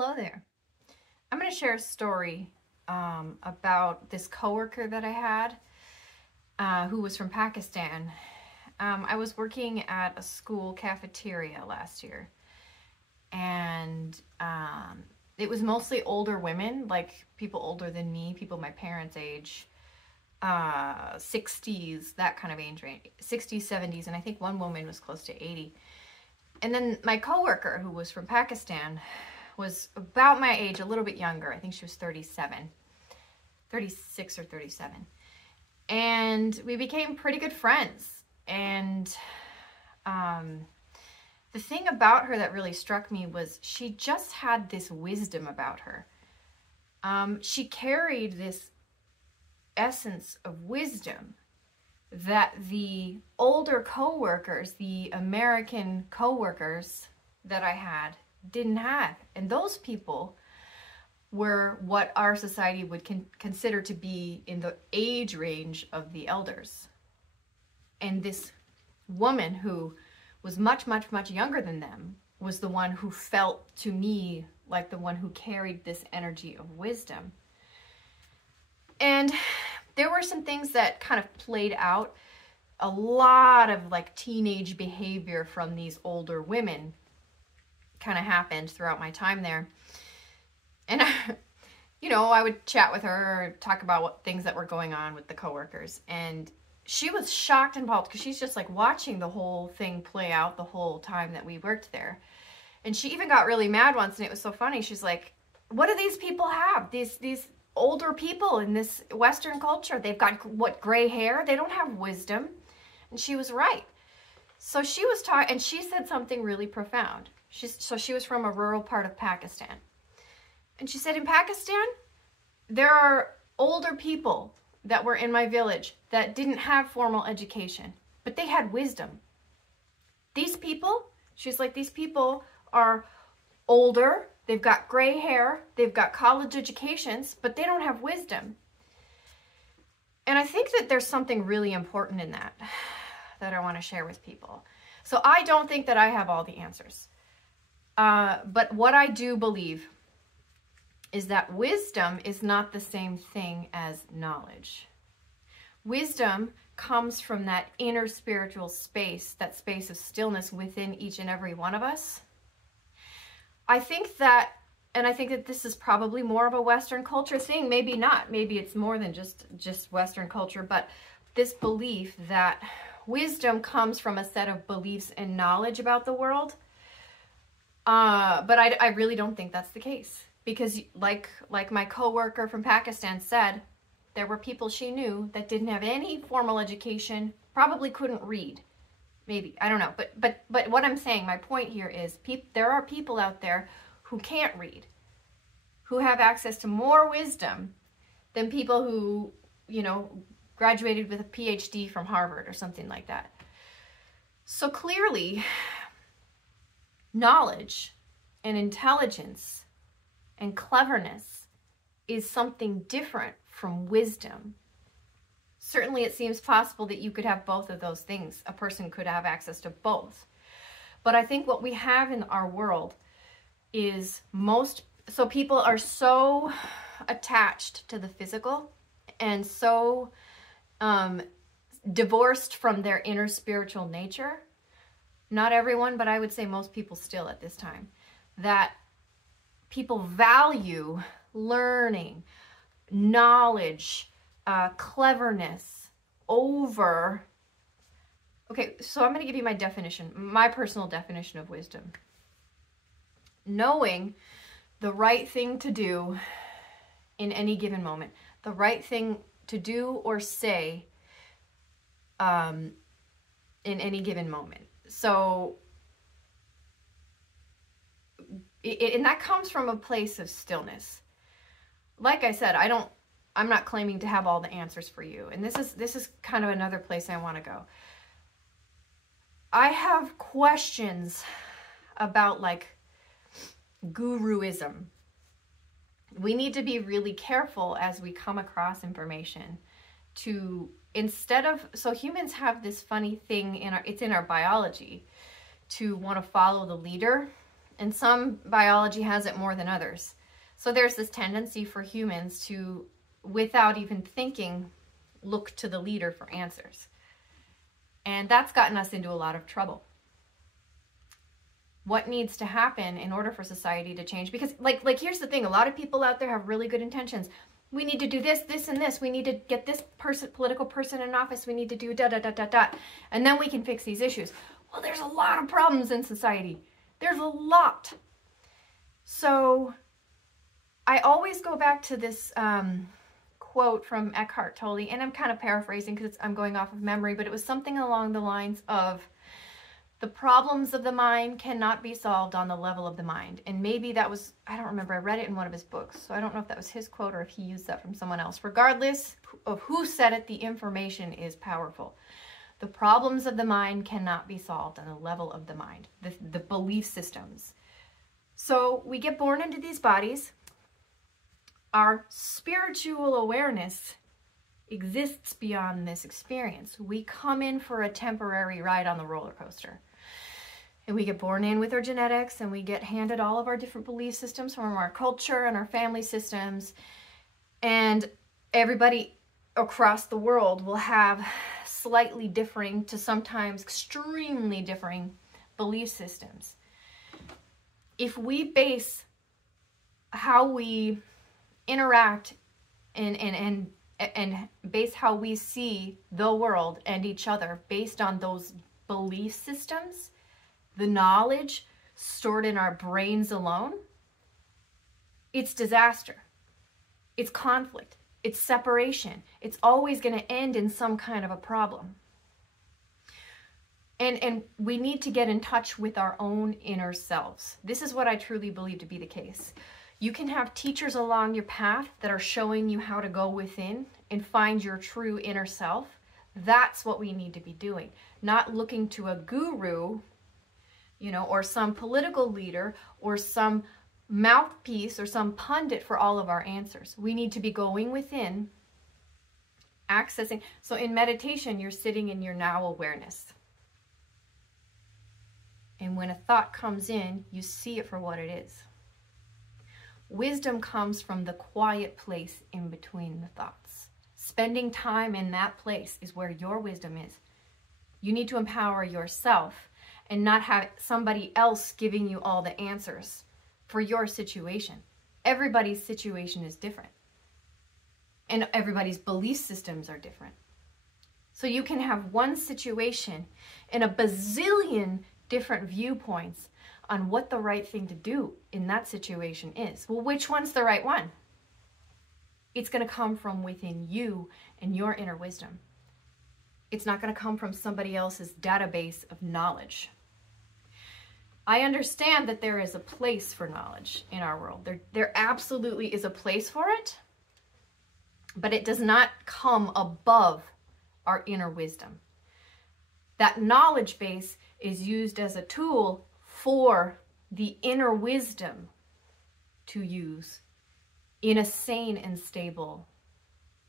Hello there. I'm going to share a story about this coworker that I had who was from Pakistan. I was working at a school cafeteria last year, and it was mostly older women, like people older than me, people my parents' age, 60s, that kind of age range, 60s, 70s, and I think one woman was close to 80. And then my coworker, who was from Pakistan, was about my age, a little bit younger. I think she was 36 or 37. And we became pretty good friends. And the thing about her that really struck me was she just had this wisdom about her. She carried this essence of wisdom that the older coworkers, the American coworkers that I had, didn't have. And those people were what our society would consider to be in the age range of the elders. And this woman who was much, much, much younger than them was the one who felt to me like the one who carried this energy of wisdom. And there were some things that kind of played out. A lot of like teenage behavior from these older women kind of happened throughout my time there. And I would chat with her or talk about what things that were going on with the coworkers. And she was shocked and appalled because she's just like watching the whole thing play out the whole time that we worked there. And she even got really mad once, and it was so funny. She's like, what do these people have? These older people in this Western culture, they've got what, gray hair? They don't have wisdom. And she was right. So she was talking, and she said something really profound. She was from a rural part of Pakistan. And she said, in Pakistan, there are older people that were in my village that didn't have formal education, but they had wisdom. These people, she's like, these people are older, they've got gray hair, they've got college educations, but they don't have wisdom. And I think that there's something really important in that I want to share with people. So I don't think that I have all the answers. But what I do believe is that wisdom is not the same thing as knowledge. Wisdom comes from that inner spiritual space, that space of stillness within each and every one of us. I think that this is probably more of a Western culture thing. Maybe not. Maybe it's more than just Western culture, but this belief that wisdom comes from a set of beliefs and knowledge about the world. But I really don't think that's the case. Because like my coworker from Pakistan said, there were people she knew that didn't have any formal education, probably couldn't read. Maybe, I don't know. But what I'm saying, my point here is there are people out there who can't read, who have access to more wisdom than people who, graduated with a PhD from Harvard or something like that. So clearly, knowledge and intelligence and cleverness is something different from wisdom. Certainly it seems possible that you could have both of those things. A person could have access to both. But I think what we have in our world is so people are so attached to the physical and so divorced from their inner spiritual nature. Not everyone, but I would say most people still at this time, that people value learning, knowledge, cleverness over... Okay, so I'm going to give you my definition, my personal definition of wisdom. Knowing the right thing to do in any given moment, the right thing to do or say in any given moment. So, and that comes from a place of stillness. Like I said, I'm not claiming to have all the answers for you. And this is kind of another place I want to go. I have questions about like guruism. We need to be really careful as we come across information to, so humans have this funny thing it's in our biology to want to follow the leader and some biology has it more than others. So there's this tendency for humans to, without even thinking, look to the leader for answers. And that's gotten us into a lot of trouble. What needs to happen in order for society to change? Because like here's the thing, a lot of people out there have really good intentions. We need to do this, this, and this. We need to get this political person in office. We need to do da, da, da, da, da. And then we can fix these issues. Well, there's a lot of problems in society. There's a lot. So I always go back to this quote from Eckhart Tolle, and I'm kind of paraphrasing because I'm going off of memory, but it was something along the lines of, the problems of the mind cannot be solved on the level of the mind. And maybe that was, I don't remember, I read it in one of his books, so I don't know if that was his quote or if he used that from someone else. Regardless of who said it, the information is powerful. The problems of the mind cannot be solved on the level of the mind, the belief systems. So we get born into these bodies. Our spiritual awareness exists beyond this experience. We come in for a temporary ride on the roller coaster. And we get born in with our genetics, and we get handed all of our different belief systems from our culture and our family systems. And everybody across the world will have slightly differing to sometimes extremely differing belief systems. If we base how we interact and base how we see the world and each other based on those belief systems, the knowledge stored in our brains alone, it's disaster. It's conflict. It's separation. It's always going to end in some kind of a problem. And we need to get in touch with our own inner selves. This is what I truly believe to be the case. You can have teachers along your path that are showing you how to go within and find your true inner self. That's what we need to be doing. Not looking to a guru, or some political leader or some mouthpiece or some pundit for all of our answers. We need to be going within, accessing. So in meditation, you're sitting in your now awareness. And when a thought comes in, you see it for what it is. Wisdom comes from the quiet place in between the thoughts. Spending time in that place is where your wisdom is. You need to empower yourself and not have somebody else giving you all the answers for your situation. Everybody's situation is different. And everybody's belief systems are different. So you can have one situation and a bazillion different viewpoints on what the right thing to do in that situation is. Well, which one's the right one? It's going to come from within you and your inner wisdom. It's not going to come from somebody else's database of knowledge. I understand that there is a place for knowledge in our world. There absolutely is a place for it, but it does not come above our inner wisdom. That knowledge base is used as a tool for the inner wisdom to use in a sane and stable,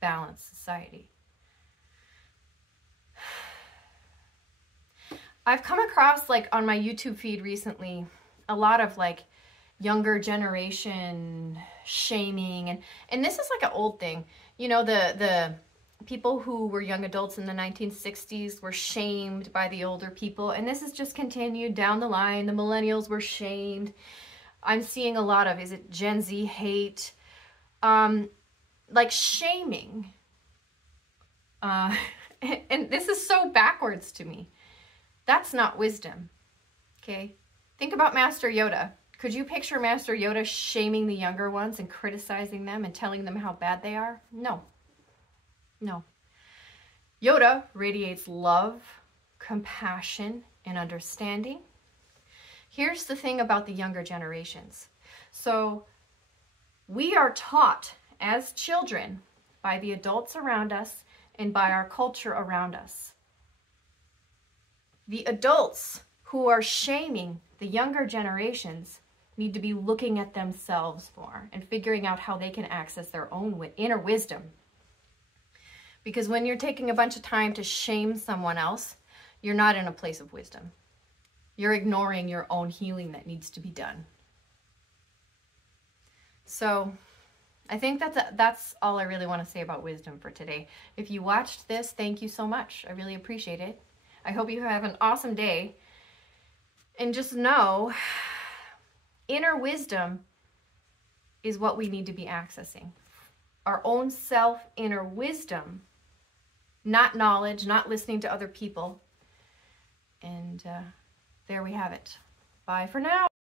balanced society. I've come across, on my YouTube feed recently, a lot of younger generation shaming, and this is an old thing. The people who were young adults in the 1960s were shamed by the older people, and this has just continued down the line. The millennials were shamed. I'm seeing a lot of, is it Gen Z hate? Shaming. And this is so backwards to me. That's not wisdom, okay? Think about Master Yoda. Could you picture Master Yoda shaming the younger ones and criticizing them and telling them how bad they are? No. No. Yoda radiates love, compassion, and understanding. Here's the thing about the younger generations. So we are taught as children by the adults around us and by our culture around us. The adults who are shaming the younger generations need to be looking at themselves more and figuring out how they can access their own inner wisdom. Because when you're taking a bunch of time to shame someone else, you're not in a place of wisdom. you're ignoring your own healing that needs to be done. So I think that's all I really want to say about wisdom for today. If you watched this, thank you so much. I really appreciate it. I hope you have an awesome day. And just know, inner wisdom is what we need to be accessing. Our own self, inner wisdom, not knowledge, not listening to other people. And there we have it. Bye for now.